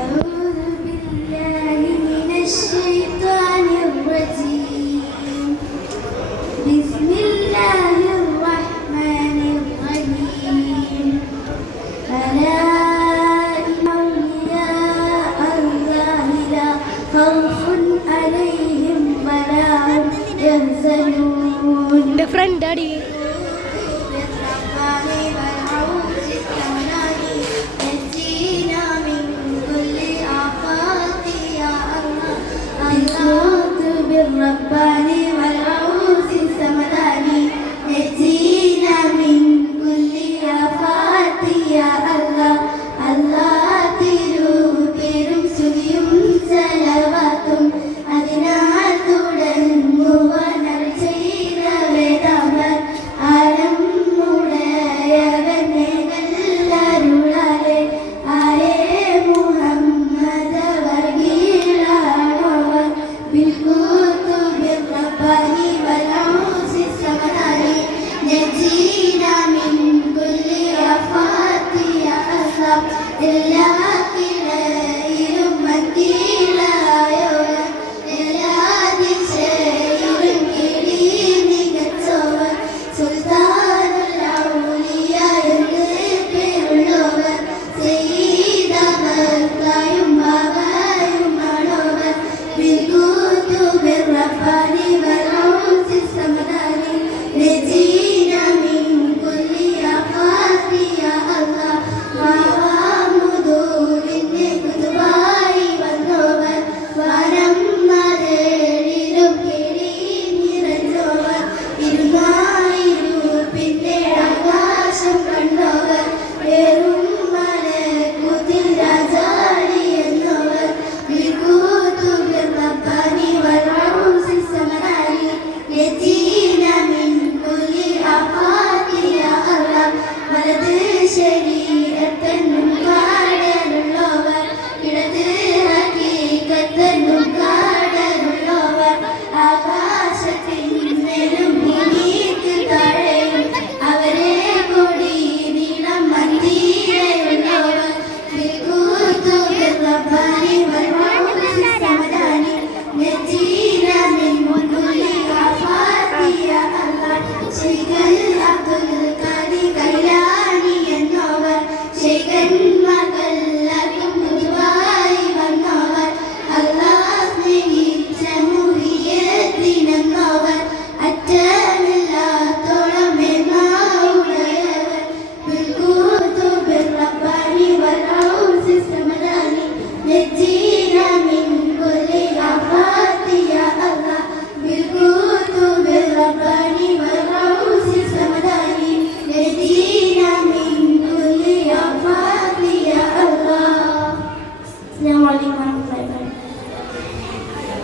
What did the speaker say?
أعوذ بالله من الشيطان الرجيم بسم الله الرحمن الرحيم ألا إن أولياء الله لا خوف عليهم ولا هم يحزنون Different daddy. بالربان والعروس السمداني نجينا من كل آفات يا الله الله തിരുപേരും സ്തുതിയും സലവാത്തും അതിനാൽ തുടങ്ങുവാൻ ചെയ്ത വേദാമർ ആരംമുടയവനെല്ലാരുളാലെ ആരേ മുഹമ്മദ് വർഗീലാണോവർ بالكتب الرباني والعروس السمداني نجينا من كل آفات يا الله إلا കിളയിലും മക്കീലായോവർ എല്ലാ ദിശയിലും കിളി മികച്ചവർ സുൽത്താനുൽ ഔലിയ എന്ന് പേരുള്ളവർ സയ്യിദവർക്കായും ബാബായുമാണവർ بالكتب الرباني والعروس السمداني نجينا من كل آفات يا الله മാവാമുദൂരിന്റെ കുതുബായി വന്നവർ വനം മലരിലും കിളി നിറഞ്ഞവർ ഇരുന്നായിരുപ്പിന്റെ ആകാശം കണ്ടവർ വെറും മലക്കുതിൽ രാജാളി എന്നവർ بالكتب الرباني والعروس السمداني نجينا من كل آفات يا الله വലത് ശരീരത്തെന്നും കാടലുള്ളവർ ഇടത് ഹഖീഖത്തെന്നും കാടലുള്ളവർ ആകാശത്തിന്മേലും ഭൂമിക്ക് താഴെയും അവരെ കൊടി നീളം മന്ദിരയുള്ളവർ بالكتب الرباني